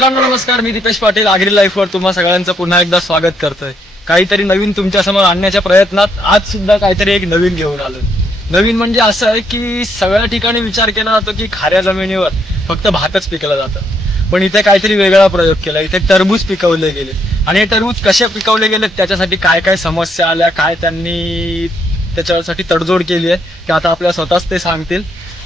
मित्रांनो नमस्कार, मी दीपेश पाटील आगरी लाईफवर तुम्हा सगळ्यांचं पुन्हा एकदा स्वागत करतोय. काहीतरी नवीन तुमच्या समोर आणण्याच्या प्रयत्नात आज सुद्धा काहीतरी एक नवीन घेऊन आलोय. नवीन म्हणजे असं आहे की सगळ्या ठिकाणी विचार केला जातो की खाऱ्या जमिनीवर फक्त भातच पिकलं जातं, पण इथे काहीतरी वेगळा प्रयोग केला. इथे टरबूज पिकवले गेले आणि हे टरबूज कसे पिकवले गेले, त्याच्यासाठी काय काय समस्या आल्या, काय त्यांनी त्याच्यासाठी तडजोड केली आहे की आता आपल्या स्वतःच ते सांगतील.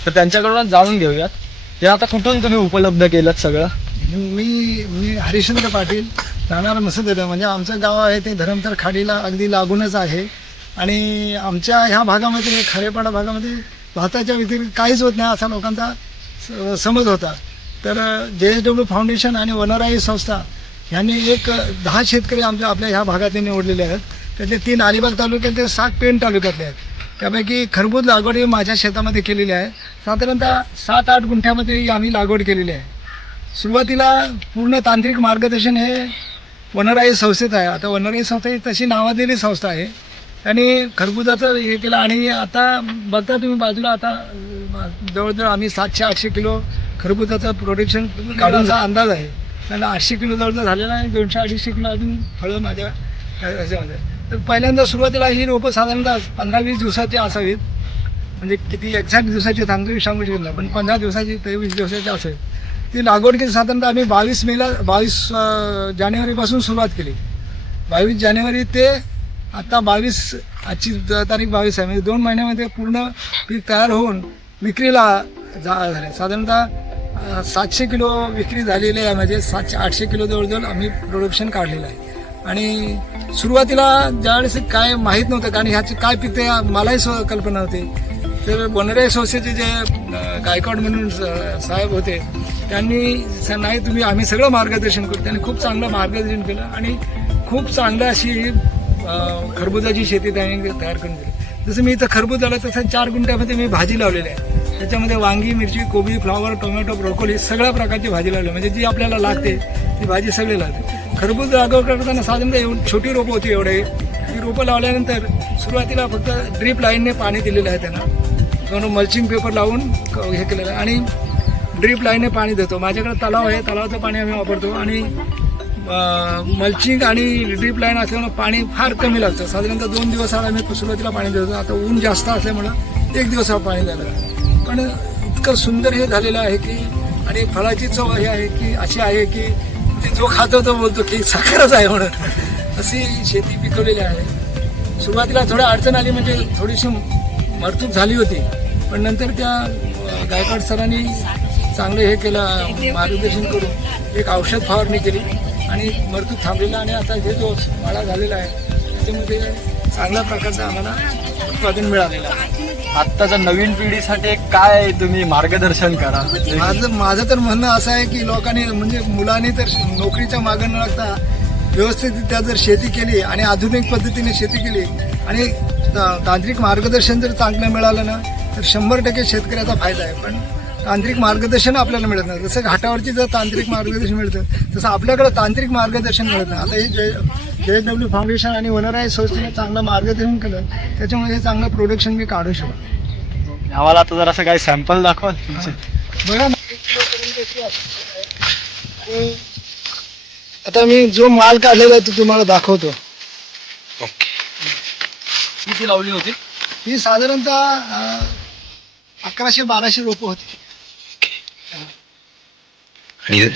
तर त्यांच्याकडून जाणून घेऊयात. हे आता कुठून तुम्ही उपलब्ध केलं सगळं? मी हरिश्चंद्र पाटील, राहणार मसद. म्हणजे आमचं गाव आहे ते धरमतर खाडीला अगदी लागूनच आहे. आणि आमच्या ह्या भागामध्ये खरेपाडा भागामध्ये भाताच्या व्यतिरिक्त काहीच होत नाही असा लोकांचा समज होता. तर JSW फाउंडेशन आणि वनराई संस्था यांनी 10 शेतकरी आपल्या ह्या भागातले निवडलेले आहेत. त्यातले 3 अलिबाग तालुक्यातले, 7 पेण तालुक्यातले आहेत. त्यापैकी खरबूज लागवड ही माझ्या शेतामध्ये केलेली आहे. साधारणतः 7-8 गुंठ्यामध्ये आम्ही लागवड केलेली आहे. सुरुवातीला पूर्ण तांत्रिक मार्गदर्शन हे वनराई संस्थेत आहे. आता वनराई संस्था ही तशी नावाजलेली संस्था आहे. त्यांनी खरबुजाचं हे केलं आणि आता बघता तुम्ही बाजूला आता जवळजवळ आम्ही 700-800 किलो खरबुजाचं प्रोडक्शन काढण्याचा अंदाज आहे. त्याला 800 किलो जवळजवळ झालेला आहे. 200-250 किलो अजून फळं माझ्या ह्याच्यामध्ये. तर पहिल्यांदा सुरुवातीला ही रोपं साधारणतः 15-20 दिवसाची असावीत. म्हणजे किती एक्झॅक्ट दिवसाची सांगू शकत नाही, पण 15 दिवसाची ते 20 दिवसाची असेल. ती लागवड केली. साधारणतः आम्ही 22 जानेवारीपासून सुरुवात केली. 22 जानेवारी ते आता 22, आजची तारीख 22 आहे. म्हणजे 2 महिन्यामध्ये पूर्ण पीक तयार होऊन विक्रीला झाले. साधारणतः 700 किलो विक्री झालेली आहे. म्हणजे 700-800 किलो जवळजवळ आम्ही प्रोडक्शन काढलेलं आहे. आणि सुरुवातीला ज्यावेळेस काय माहीत नव्हतं, कारण ह्याची काय पिकते मलाही कल्पना होती. तर वनराई संस्थेचे जे गायकवाड म्हणून साहेब होते, त्यांनी नाही आम्ही सगळं मार्गदर्शन करतो. त्यांनी खूप चांगलं मार्गदर्शन केलं आणि खूप चांगलं अशी खरबुजाची शेती त्यांनी तयार करून दिली. जसं मी इथं खरबूज झालं तसं 4 गुंठ्यामध्ये मी भाजी लावलेली आहे. त्याच्यामध्ये वांगी, मिरची, कोबी, फ्लॉवर, टोमॅटो, ब्रोकोली सगळ्या प्रकारची भाजी लावली. म्हणजे जी आपल्याला लागते ती भाजी सगळी लागते. खरबूज लागवड करताना साधारणतः छोटी रोपं होती एवढे. ती रोपं लावल्यानंतर सुरुवातीला फक्त ड्रीप लाईनने पाणी दिलेलं आहे त्यांना. म्हणून मल्चिंग पेपर लावून हे केलेलं आहे आणि ड्रीप लाईनने पाणी देतो. माझ्याकडे तलाव आहे, तलावाचं पाणी आम्ही वापरतो. आणि मल्चिंग आणि ड्रीप लाईन असल्यामुळे पाणी फार कमी लागतं. साधारणतः 2 दिवसाला आम्ही सुरुवातीला पाणी देतो. आता ऊन जास्त असल्यामुळं 1 दिवसाला पाणी द्यायला. पण इतकं सुंदर हे झालेलं आहे की, आणि फळाची चव हे आहे की अशी आहे की ते जो खातो तो बोलतो की साखरच आहे म्हणून, अशी शेती पिकवलेली आहे. सुरुवातीला थोडं अडचण आली, म्हणजे थोडीशी मरतूक झाली होती. पण नंतर त्या गायकवाड सरांनी चांगलं हे केलं, मार्गदर्शन करून एक औषध फवारणी केली आणि मरतूक थांबलेला. आणि आता हे जो वाडा झालेला आहे त्याच्यामध्ये चांगल्या प्रकारचं आम्हाला उत्पादन मिळालेलं आहे. आत्ताच्या नवीन पिढीसाठी काय तुम्ही मार्गदर्शन करा? माझं तर म्हणणं असं आहे की लोकांनी, म्हणजे मुलांनी तर नोकरीच्या मागं न लागता व्यवस्थितरित्या जर शेती केली आणि आधुनिक पद्धतीने शेती केली आणि तांत्रिक मार्गदर्शन जर चांगलं मिळालं ना, तर 100% शेतकऱ्याचा फायदा आहे. पण तांत्रिक मार्गदर्शन आपल्याला मिळत नाही. जसं घाटावरची जर तांत्रिक मार्गदर्शन मिळतं तसं आपल्याकडे तांत्रिक मार्गदर्शन मिळत नाही. आता हे JSW फाउंडेशन आणि वनराई संस्थेने चांगलं मार्गदर्शन केलं, त्याच्यामुळे हे चांगलं प्रोडक्शन मी काढू शकतो. आम्हाला आता जर असं काही सॅम्पल दाखवाल तुमचे? बघा ना, आता मी जो माल काढलेला आहे तो तुम्हाला दाखवतो. किती लावली होती? ही साधारणतः 1100-1200 रोपं होती.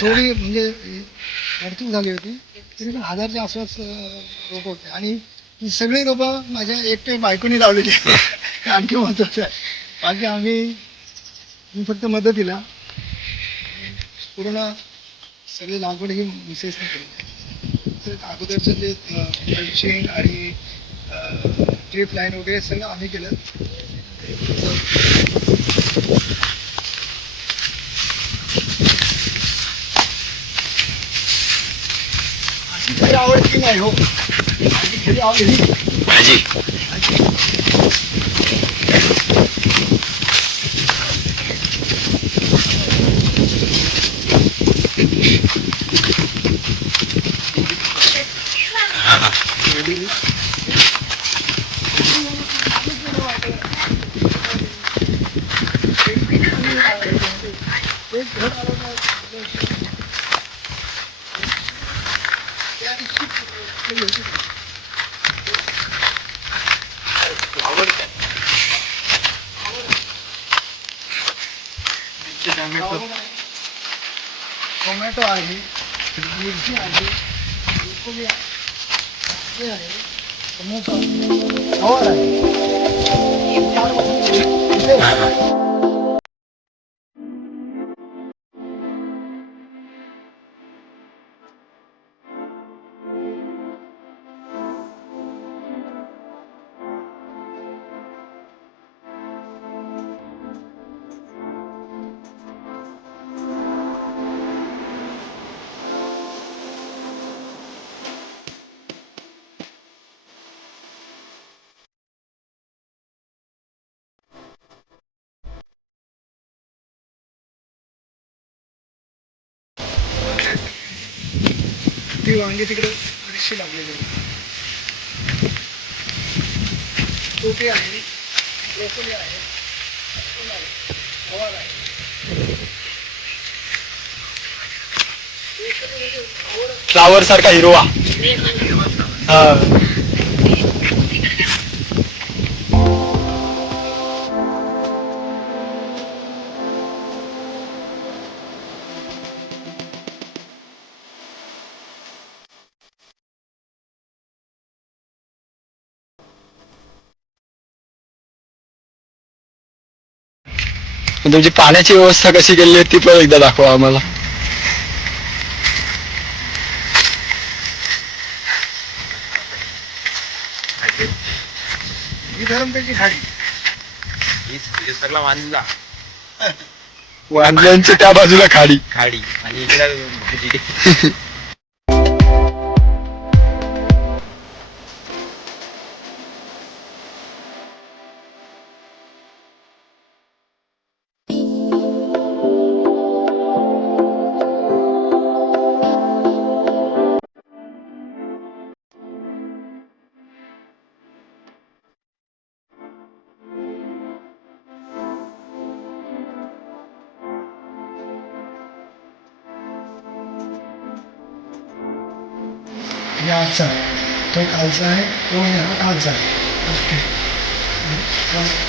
थोडी म्हणजे मरतूक झाली होती, तरी पण 1000च्या आसपास रोपं होते. आणि ही सगळी रोपं माझ्या एकटे बायकोनी लावलेली आहे. आणखी महत्वाचं आहे, बाकी मी फक्त मदतीला. पूर्ण सगळी लागवड ही मिसेसने केली. तर अगोदरचं जे मल्चिंग आणि ड्रीप लाईन वगैरे सगळं आम्ही केलं. अशी आवडती नाही हो, खरी आवडली भाजी. टोमॅटो आहे, मिरची आहे, ब्रोकोली आहे, कांदे आहे, टोमॅटो आहे, गवार आहे. चार वस्तू. ती वांगी तिकडे बरीचशी लागलेली आहेत. कोबी आहे, ब्रोकोली आहे, काकडी आहे, गवार आहे. फ्लावर सारखा हिरवा. हा. तुमची पाण्याची व्यवस्था कशी केली आहे ती पण एकदा दाखवा आम्हाला. ही धरमतेची खाडी. हे सगळा वांजला वांद्यांच्या त्या बाजूला खाडी. खाडी आणि इकडे भाजी. हे आजचा आहे, तो कालचा आहे, तो हा कालचा आहे. ओके.